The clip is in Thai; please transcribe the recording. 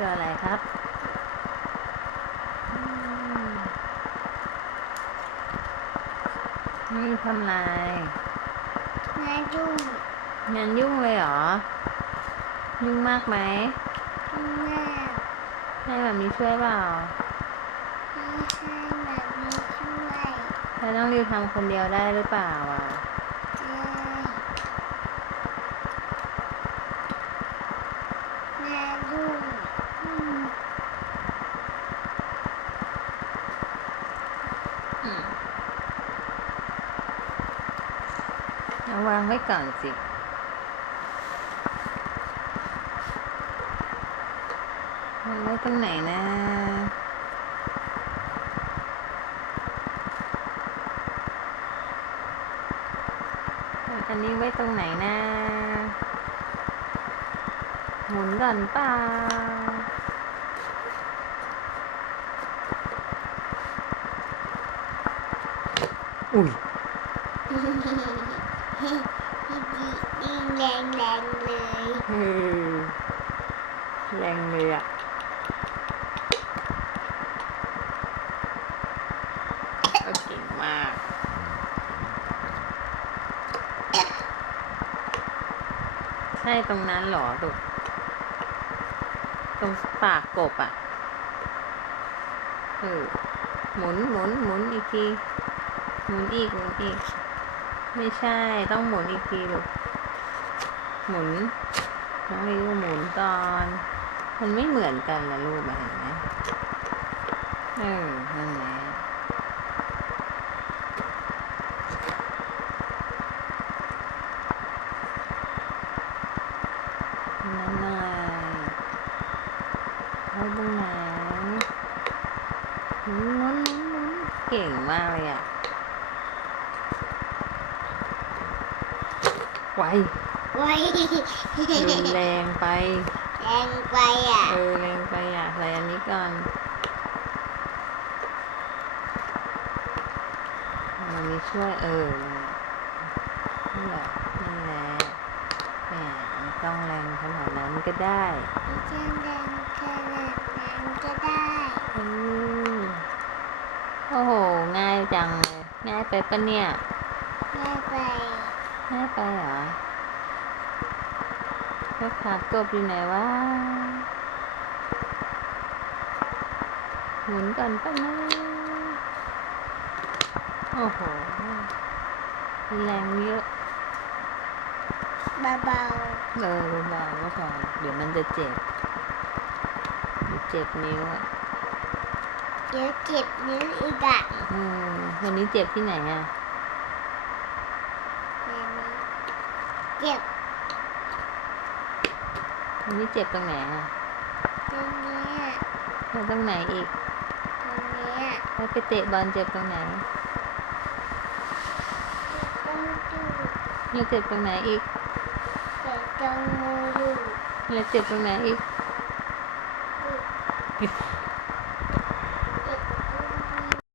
คืออะไรครับอืมนี่ทำลายนาจุ่มงานยุ่งเลยเหรอ ยุ่งมากไหมแม่ให้แบบนี้ช่วยเปล่าให้ให้แบบนี้ช่วยแล้วน้องริวทำคนเดียวได้หรือเปล่าอะแม่จุ่ม อืม เอาวางไว้ก่อนสิวางไว้ตรงไหนนะอันนี้ไว้ตรงไหนนะ หมุนก่อนเปล่าอุ้ย ยิงแรงแรงๆเลยเออแรงเลยอะ ก็เก่งมาก ใช่ตรงนั้นเหรอตุกตรงปากกบอะ เออ หมุนหมุนหมุนอีกที หมุนอีกหมุนอีก ไม่ใช่ ต้องหมุนอีกทีลูก หมุน น้องริวหมุนก่อน มันไม่เหมือนกันนะลูกเห็นไหมเออนั่นแหละนั่นหน่อยเอาตรงไหนนหมุนนหมุนเก่งมากเลยอะ ไวไว้รุนแรงไป แรงไปอะ เออแรงไปอะใส่อันนี้ก่อนมันนี้ช่วยเออนี่แหละนี่แหละแหมไม่ต้องแรงขนาดนั้นก็ได้ไม่ใช่แรงขนาดนั้นก็ได้อืมโอ้โห ง่ายจังเลย ง่ายไปปะเนี่ยไม่ไป ง่ายไปเหรอแล้วขากบอยู่ไหนวะ หมุนก่อนปะนะโอ้โห แรงเยอะเบาเออเบาๆก็พอเดี๋ยวมันจะเจ็บเดี๋ยวเจ็บนิ้วอะๆเดี๋ยวเจ็บนิ้วอีกอะเออวันนี้เจ็บที่ไหนอะ แบบนี้ เจ็บวันนี้เจ็บตรงไหนอะตรงเนี้ยแล้วตรงไหนอีก ตรงเนี้ยแล้วไปเตะบอลเจ็บตรงไหนต้องดูแล้วเจ็บตรงไหนอีกเจ็บตรงมืออยู่แล้วเจ็บตรงไหนอีกต